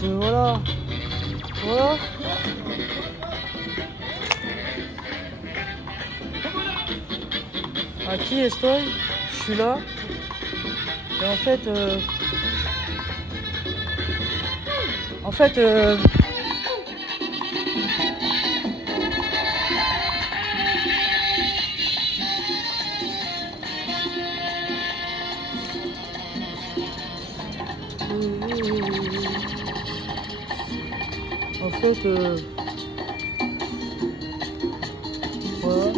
Voilà. Voilà. Aquí estoy, je suis là. Et en fait, en fait, en fait, voilà.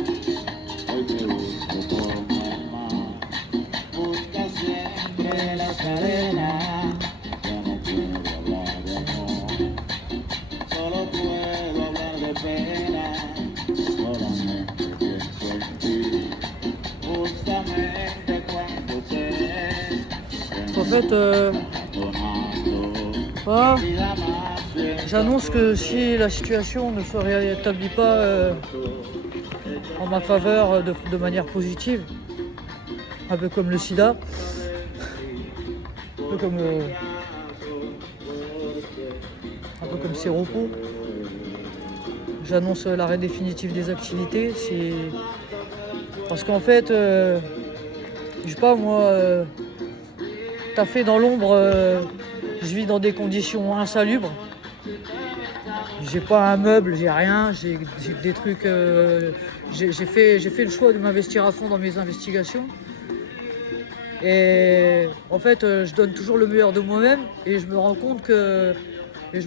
En fait, voilà. J'annonce que si la situation ne se rétablit pas en ma faveur de manière positive, un peu comme le sida, un peu comme Séropo, j'annonce l'arrêt définitif des activités. Parce qu'en fait, je sais pas moi, taffer dans l'ombre, je vis dans des conditions insalubres. J'ai pas un meuble, j'ai rien, j'ai des trucs. J'ai fait le choix de m'investir à fond dans mes investigations. Et en fait, je donne toujours le meilleur de moi-même et je me rends compte que je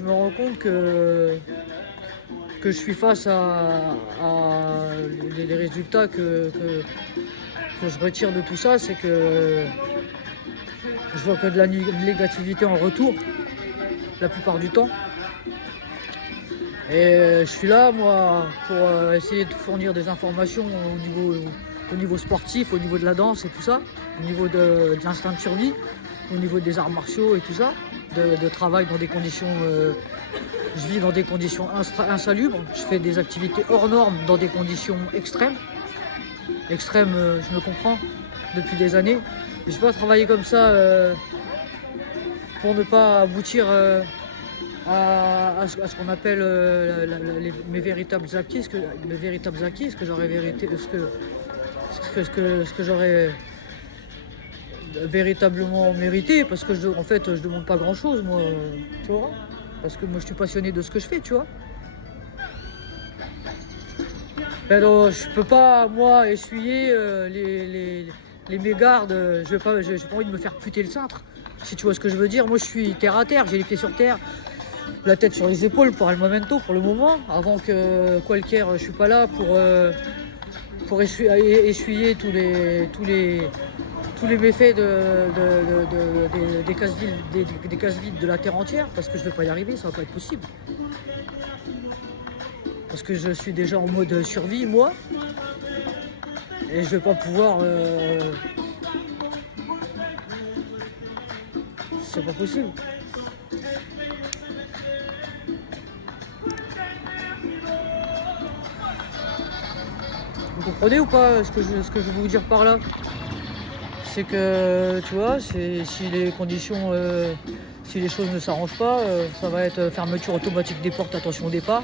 suis face à les résultats que je retire de tout ça, c'est que je vois que de la négativité en retour la plupart du temps. Et je suis là, moi, pour essayer de fournir des informations au niveau sportif, au niveau de la danse et tout ça, au niveau de l'instinct de survie, au niveau des arts martiaux et tout ça, de travail dans des conditions... je vis dans des conditions insalubres, je fais des activités hors normes dans des conditions extrêmes. Extrêmes, je me comprends, depuis des années. Et je ne vais pas travailler comme ça pour ne pas aboutir... à ce qu'on appelle mes véritables acquis, ce que j'aurais véritablement mérité, parce que en fait je demande pas grand chose moi, tu vois, parce que moi je suis passionné de ce que je fais, tu vois. Alors, je peux pas moi essuyer les mégardes, j'ai pas envie de me faire puter le cintre, si tu vois ce que je veux dire. Moi je suis terre à terre, j'ai les pieds sur terre, la tête sur les épaules pour le momento, pour le moment, avant que Qualquier, je suis pas là pour essuyer tous les méfaits des cases vides de la terre entière, parce que je vais pas y arriver, ça va pas être possible. Parce que je suis déjà en mode survie, moi, et je vais pas pouvoir... c'est pas possible. Vous comprenez ou pas ce que je veux vous dire par là? C'est que, tu vois, si les conditions, si les choses ne s'arrangent pas, ça va être fermeture automatique des portes, attention au départ.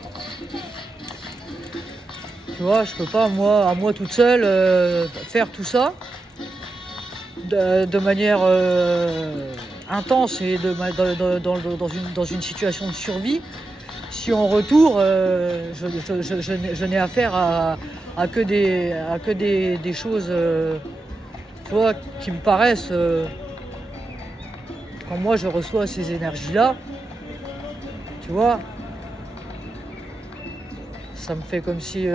Tu vois, je peux pas, moi, à moi toute seule, faire tout ça de manière intense et dans une situation de survie, si en retour, je n'ai affaire à que des choses, tu vois, qui me paraissent, quand moi je reçois ces énergies-là, tu vois, ça me fait comme si...